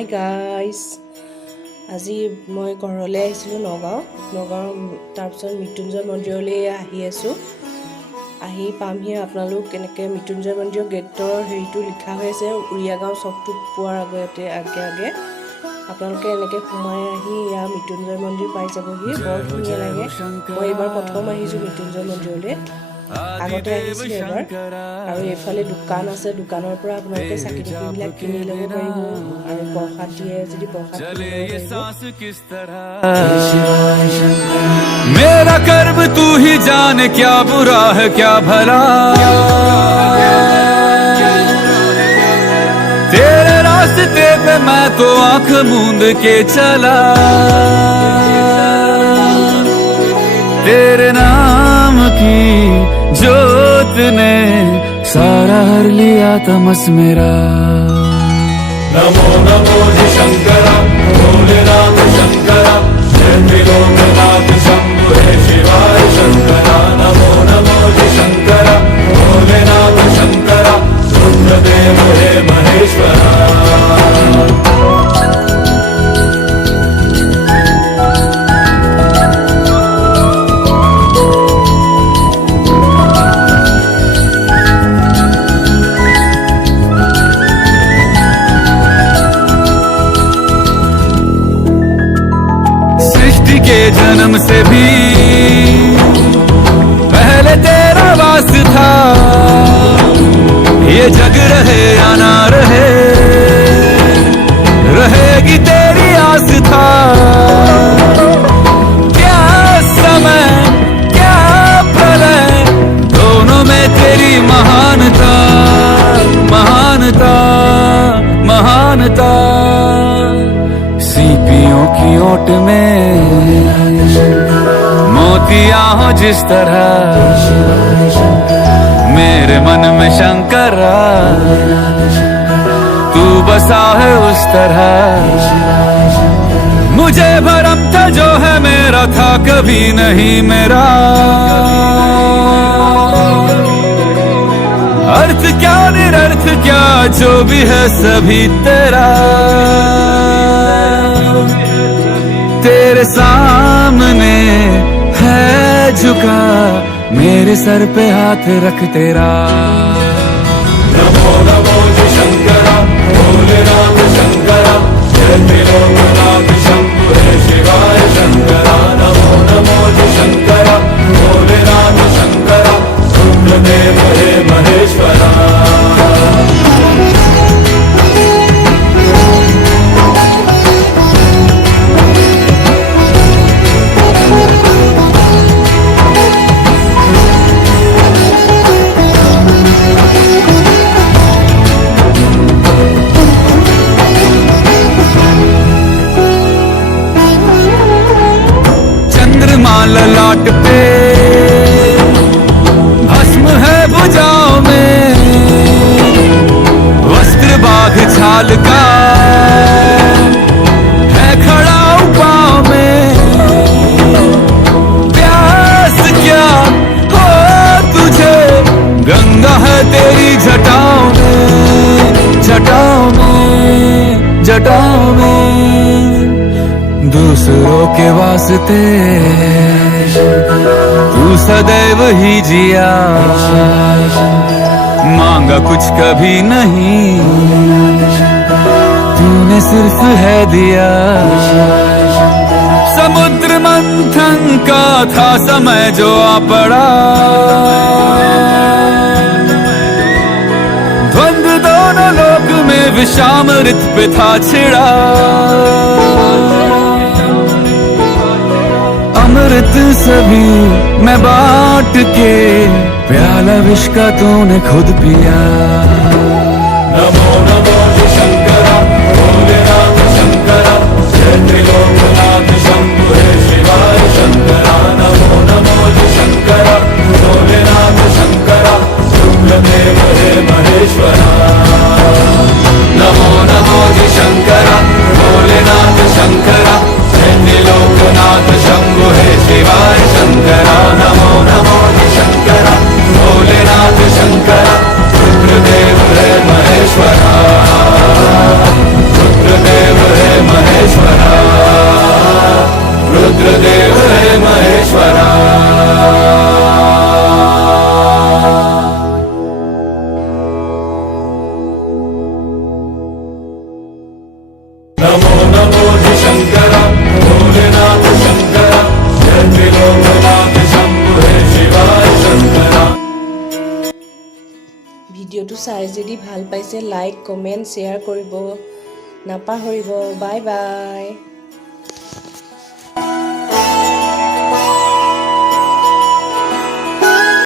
Hi guys, আজি মই ঘৰলৈ আহিছিলোঁ নগাঁও তাৰপিছত মৃত্যুঞ্জয় মন্দিৰলৈ আহি আছোঁ। আহি পামহি আপোনালোক কেনেকৈ মৃত্যুঞ্জয় মন্দিৰৰ গেটৰ হেৰিটো লিখা হৈ আছে উৰিয়া গাঁও চকটো পোৱাৰ আগে আপোনালোকে এনেকৈ সোমাই আহি ইয়াৰ মৃত্যুঞ্জয় মন্দিৰ পাই যাবহি। বৰ ধুনীয়া লাগে। মই এইবাৰ প্ৰথম আহিছোঁ মৃত্যুঞ্জয় মন্দিৰলৈ, আগতে আহিছিলোঁ এবাৰ। আৰু এইফালে দোকান আছে, দোকানৰ পৰা আপোনালোকে চাকি তাকিবিলাক কিনি ল'ব পাৰিব আৰু প্ৰসাদ দিয়ে যদি প্ৰসাদ मेरा कर्म तू ही जाने क्या बुरा है क्या भला, तेरे रास्ते पे मैं तो आंख मूंद के चला, तेरे नाम की जोत ने सारा हर लिया तमस मेरा। नमो नमो जी शंकरा भोलेनाथ शंकरा, जय त्रिलोकनाथ शंभु हे शिवाय शंकरा। नमो नमो जी शंकरा भोलेनाथ शंकरा, रुद्रदेव हे महेश्वरा। के जन्म से भी पहले तेरा वास था, ये जग रहे या ना रहे रहेगी तेरी आस था। क्या समय क्या प्रलय दोनों में तेरी महानता महानता महानता। सीपियों की ओट में मोतिया हो जिस तरह, मेरे मन में शंकरा तू बसा है उस तरह। मुझे भरम था जो है मेरा था कभी नहीं मेरा, अर्थ क्या निरर्थ क्या जो भी है सभी तेरा। तेरे सामने है झुका मेरे सर पे हाथ रख तेरा। नमो नमो जी शंकरा भोलेनाथ शंकरा, जय त्रिलोकनाथ शंभु हे शिवाय शंकरा। नमो नमो जी शंकरा भोलेनाथ शंकरा, रुद्रदेव हे महेश्वरा। ललाट पे भस्म है भुजाओं में, वस्त्र बाघ छाल का है खड़ा पाँव में। प्यास क्या हो तुझे गंगा है तेरी जटाओं में जटाओं में जटाओं में। दूसरों के वास्ते तू सदैव ही जिया, मांगा कुछ कभी नहीं तूने सिर्फ है दिया। समुद्र मंथन का था समय जो आ पड़ा, द्वंद दोनों लोक में विषामृत पे था छिड़ा। अमृत सभी मैं बांट के प्याला विष का तूने खुद पिया। नमो नमो जी शंकरा भोलेनाथ शंकरा, जय त्रिलोकनाथ शंभु हे शिवाय शंकरा। नमो नमो जी शंकरा भोलेनाथ शंकरा, रुद्रदेव हे महेश्वरा। नमो नमो जी शंकरा भोलेनाथ शंकरा, जय त्रिलोकनाथ शंभु हे शिवाय शंकरा। नमो नमो जी शंकरा भोलेनाथ शंकरा, रुद्रदेव हे महेश्वरा। চাই যদি ভাল পাইছে লাইক কমেণ্ট শ্বেয়াৰ কৰিব নাপাহৰিব বাই বাই